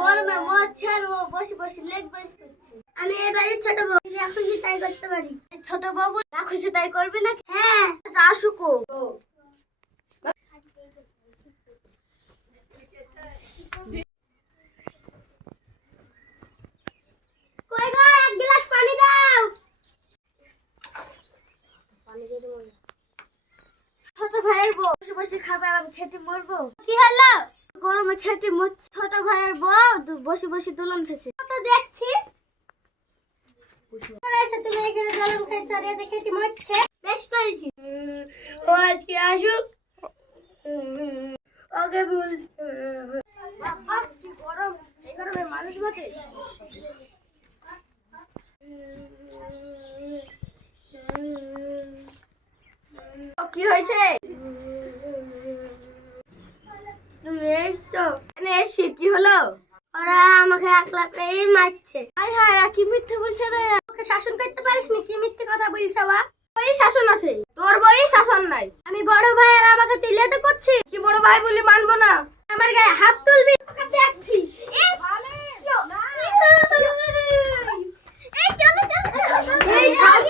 গরমে মরছে আর ও বসে বসে লেগ বাস করছে। আমি এবারে ছোট বউ, যা খুশি তাই করতে পারি। ছোট বাবু যা খুশি তাই করবে না? হ্যাঁ। আসুকো কই গো, এক গ্লাস পানি দাও। ছোট ভাইয়ের বউ বসে বসে খাবে আর আমি খেতে মরবো? কি হলো? গরমে খেতে মরছি। ছোট ভাইয়ের বউ বসে বসে দোলন খেছে। তো দেখছি এসে তুমি এখানে জলম খাই চড়িয়ে যে খেতে মরছে। বেশ করেছি। ও আজকে আসুক। ওকে বলছি বাবা কি গরম, এই গরমে মানুষ বাঁচে? কি হয়েছে? তুমি এসছো? এসছি, কি হলো? ওরা আমাকে একলাকেই মারছে। হায় হায়, কি মিথ্যে বলছে রে? ওকে শাসন করতে পারিস নি? কি মিথ্যে কথা বলছো বা? ওই শাসন আছে, তোর বই শাসন নাই। আমি বড় ভাই আর আমাকে তিলিয়ে তো করছি। কি বড় ভাই বলি মানবো না? আমার গায়ে হাত তুলবি? ওকে দেখছি। এই চলো চলো। এই থাম।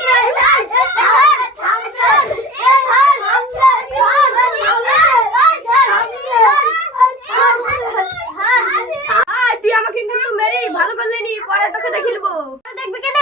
তুই আমাকে কিন্তু মেরে ভালো করলি নি, পরে তোকে দেখে নেবো। দেখবে কেন?